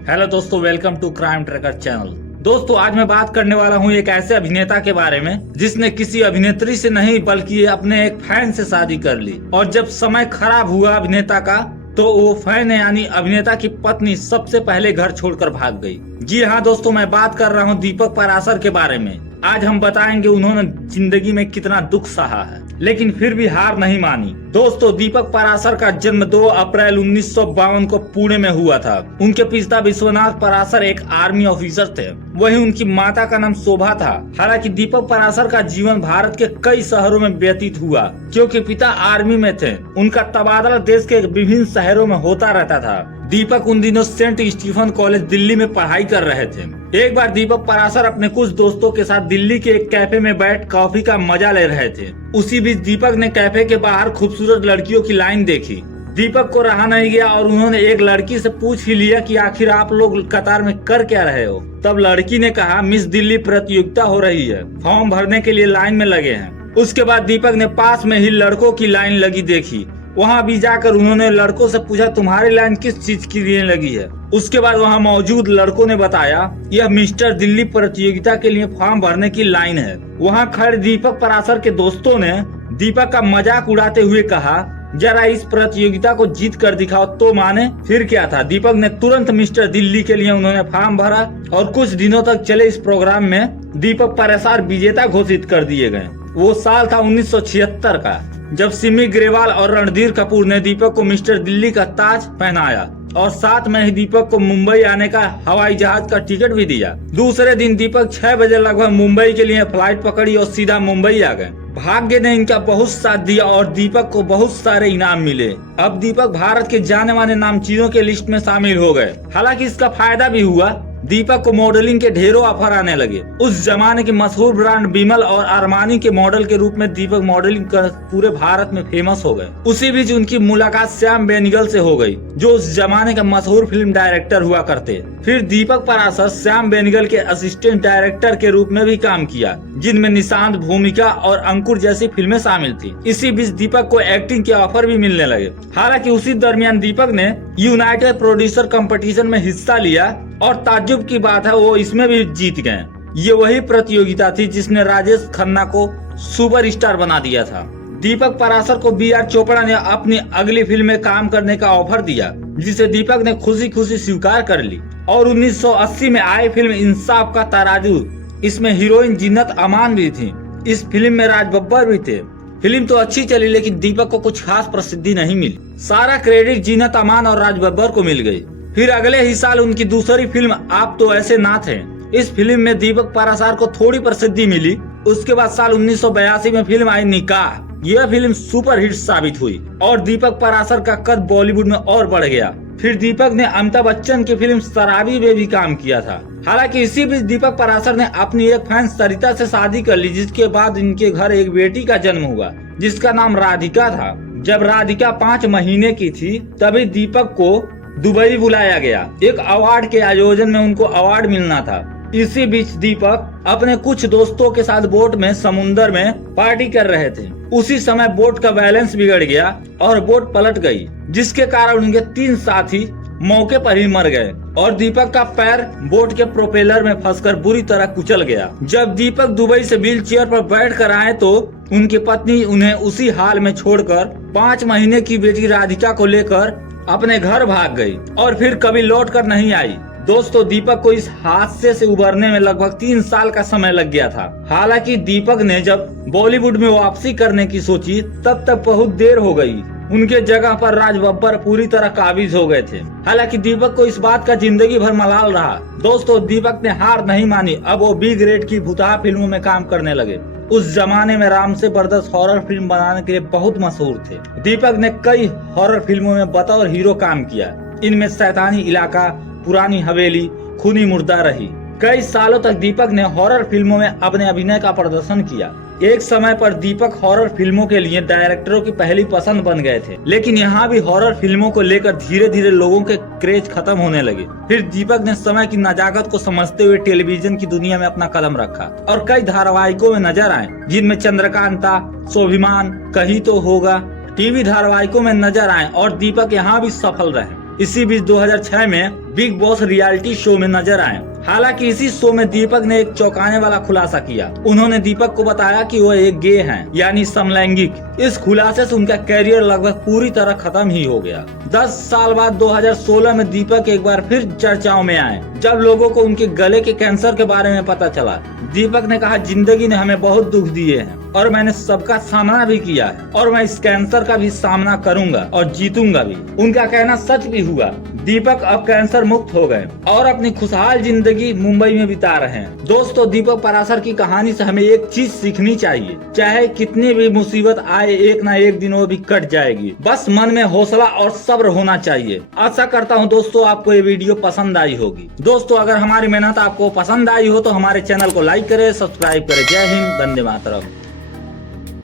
Hello दोस्तों, welcome to crime tracker channel. दोस्तों, आज मैं बात करने वाला हूँ एक ऐसे अभिनेता के बारे में जिसने किसी अभिनेत्री से नहीं बल्कि अपने एक फैन से शादी कर ली। और जब समय खराब हुआ अभिनेता का तो वो फैन यानी अभिनेता की पत्नी सबसे पहले घर छोड़कर भाग गई। जी हाँ दोस्तों, मैं बात कर रहा हूँ दीपक पराशर के बारे में। आज हम बताएंगे उन्होंने जिंदगी में कितना दुख सहा है, लेकिन फिर भी हार नहीं मानी। दोस्तों, दीपक पराशर का जन्म 2 अप्रैल 1952 को पुणे में हुआ था। उनके पिता विश्वनाथ पराशर एक आर्मी ऑफिसर थे, वहीं उनकी माता का नाम शोभा था। हालांकि दीपक पराशर का जीवन भारत के कई शहरों में व्यतीत हुआ, क्योंकि पिता आर्मी में थे। उनका तबादला देश के विभिन्न शहरों में होता रहता था। दीपक उन दिनों सेंट स्टीफन कॉलेज दिल्ली में पढ़ाई कर रहे थे। एक बार दीपक पराशर अपने कुछ दोस्तों के साथ दिल्ली के एक कैफे में बैठ कॉफी का मजा ले रहे थे। उसी बीच दीपक ने कैफे के बाहर खूबसूरत लड़कियों की लाइन देखी। दीपक को रहा नहीं गया और उन्होंने एक लड़की से पूछ ही लिया कि आखिर आप लोग कतार में कर क्या रहे हो। तब लड़की ने कहा, मिस दिल्ली प्रतियोगिता हो रही है, फॉर्म भरने के लिए लाइन में लगे हैं। उसके बाद दीपक ने पास में ही लड़कों की लाइन लगी देखी। वहाँ भी जाकर उन्होंने लड़कों से पूछा, तुम्हारी लाइन किस चीज के लिए लगी है। उसके बाद वहाँ मौजूद लड़कों ने बताया, यह मिस्टर दिल्ली प्रतियोगिता के लिए फॉर्म भरने की लाइन है। वहाँ खड़े दीपक पराशर के दोस्तों ने दीपक का मजाक उड़ाते हुए कहा, जरा इस प्रतियोगिता को जीत कर दिखाओ तो माने। फिर क्या था, दीपक ने तुरंत मिस्टर दिल्ली के लिए उन्होंने फॉर्म भरा और कुछ दिनों तक चले इस प्रोग्राम में दीपक पराशर विजेता घोषित कर दिए गए। वो साल था 1976 का, जब सिमी ग्रेवाल और रणधीर कपूर ने दीपक को मिस्टर दिल्ली का ताज पहनाया और साथ में ही दीपक को मुंबई आने का हवाई जहाज का टिकट भी दिया। दूसरे दिन दीपक 6 बजे लगभग मुंबई के लिए फ्लाइट पकड़ी और सीधा मुंबई आ गए। भाग्य ने इनका बहुत साथ दिया और दीपक को बहुत सारे इनाम मिले। अब दीपक भारत के जाने माने नामचीनों के लिस्ट में शामिल हो गए। हालांकि इसका फायदा भी हुआ, दीपक को मॉडलिंग के ढेरों ऑफर आने लगे। उस जमाने के मशहूर ब्रांड बिमल और अरमानी के मॉडल के रूप में दीपक मॉडलिंग कर पूरे भारत में फेमस हो गए। उसी बीच उनकी मुलाकात श्याम बेनेगल से हो गई, जो उस जमाने के मशहूर फिल्म डायरेक्टर हुआ करते। फिर दीपक पराशर श्याम बेनेगल के असिस्टेंट डायरेक्टर के रूप में भी काम किया, जिनमें निशांत, भूमिका और अंकुर जैसी फिल्में शामिल थी। इसी बीच दीपक को एक्टिंग के ऑफर भी मिलने लगे। हालांकि उसी दरमियान दीपक ने यूनाइटेड प्रोड्यूसर कंपटीशन में हिस्सा लिया और ताज्जुब की बात है वो इसमें भी जीत गए। ये वही प्रतियोगिता थी जिसने राजेश खन्ना को सुपरस्टार बना दिया था। दीपक पराशर को B.R. चोपड़ा ने अपनी अगली फिल्म में काम करने का ऑफर दिया, जिसे दीपक ने खुशी खुशी स्वीकार कर ली। और 1980 में आई फिल्म इंसाफ का तराजू, इसमें हीरोइन जीनत अमान भी थी। इस फिल्म में राज बब्बर भी थे। फिल्म तो अच्छी चली, लेकिन दीपक को कुछ खास प्रसिद्धि नहीं मिली। सारा क्रेडिट जीनत अमान और राज बब्बर को मिल गई। फिर अगले ही साल उनकी दूसरी फिल्म आप तो ऐसे ना थे, इस फिल्म में दीपक पराशर को थोड़ी प्रसिद्धि मिली। उसके बाद साल 1982 में फिल्म आई निकाह। यह फिल्म सुपर हिट साबित हुई और दीपक पराशर का कद बॉलीवुड में और बढ़ गया। फिर दीपक ने अमिताभ बच्चन की फिल्म शराबी में भी काम किया था। हालांकि इसी बीच दीपक पराशर ने अपनी एक फैन सरिता से शादी कर ली, जिसके बाद इनके घर एक बेटी का जन्म हुआ, जिसका नाम राधिका था। जब राधिका 5 महीने की थी तभी दीपक को दुबई बुलाया गया। एक अवार्ड के आयोजन में उनको अवार्ड मिलना था। इसी बीच दीपक अपने कुछ दोस्तों के साथ बोट में समुंदर में पार्टी कर रहे थे। उसी समय बोट का बैलेंस बिगड़ गया और बोट पलट गई, जिसके कारण उनके 3 साथी मौके पर ही मर गए और दीपक का पैर बोट के प्रोपेलर में फंसकर बुरी तरह कुचल गया। जब दीपक दुबई से व्हील चेयर पर बैठ कर आए तो उनकी पत्नी उन्हें उसी हाल में छोड़कर 5 महीने की बेटी राधिका को लेकर अपने घर भाग गई और फिर कभी लौट कर नहीं आई। दोस्तों, दीपक को इस हादसे से उबरने में लगभग 3 साल का समय लग गया था। हालांकि दीपक ने जब बॉलीवुड में वापसी करने की सोची तब तक बहुत देर हो गई। उनके जगह पर राज बब्बर पूरी तरह काबिज हो गए थे। हालांकि दीपक को इस बात का जिंदगी भर मलाल रहा। दोस्तों, दीपक ने हार नहीं मानी। अब वो B ग्रेड की भुताहा फिल्मों में काम करने लगे। उस जमाने में राम से बरदस्त हॉरर फिल्म बनाने के लिए बहुत मशहूर थे। दीपक ने कई हॉरर फिल्मों में बतौर हीरो काम किया। इनमें शैतानी इलाका, पुरानी हवेली, खूनी मुर्दा रही। कई सालों तक दीपक ने हॉरर फिल्मों में अपने अभिनय का प्रदर्शन किया। एक समय पर दीपक हॉरर फिल्मों के लिए डायरेक्टरों की पहली पसंद बन गए थे। लेकिन यहाँ भी हॉरर फिल्मों को लेकर धीरे धीरे लोगों के क्रेज खत्म होने लगे। फिर दीपक ने समय की नजाकत को समझते हुए टेलीविजन की दुनिया में अपना कदम रखा और कई धारावाहिकों में नजर आए, जिनमें चंद्रकांता, स्वाभिमान, कहीं तो होगा, टीवी धारावाहिकों में नजर आए और दीपक यहाँ भी सफल रहे। इसी बीच 2006 में बिग बॉस रियलिटी शो में नजर आए। हालांकि इसी शो में दीपक ने एक चौंकाने वाला खुलासा किया। उन्होंने दीपक को बताया कि वो एक गे हैं, यानी समलैंगिक। इस खुलासे से उनका कैरियर लगभग पूरी तरह खत्म ही हो गया। 10 साल बाद 2016 में दीपक एक बार फिर चर्चाओं में आए, जब लोगों को उनके गले के कैंसर के बारे में पता चला। दीपक ने कहा, जिंदगी ने हमें बहुत दुख दिए हैं और मैंने सबका सामना भी किया है और मैं इस कैंसर का भी सामना करूंगा और जीतूंगा भी। उनका कहना सच भी हुआ। दीपक अब कैंसर मुक्त हो गए और अपनी खुशहाल जिंदगी मुंबई में बिता रहे हैं। दोस्तों, दीपक पराशर की कहानी से हमें एक चीज सीखनी चाहिए, चाहे कितनी भी मुसीबत आए, एक ना एक दिन वो भी कट जाएगी। बस मन में हौसला और सब्र होना चाहिए। आशा करता हूँ दोस्तों आपको ये वीडियो पसंद आई होगी। दोस्तों, अगर हमारी मेहनत आपको पसंद आई हो तो हमारे चैनल को लाइक करें, सब्सक्राइब करें। जय हिंद, वंदे मातरम।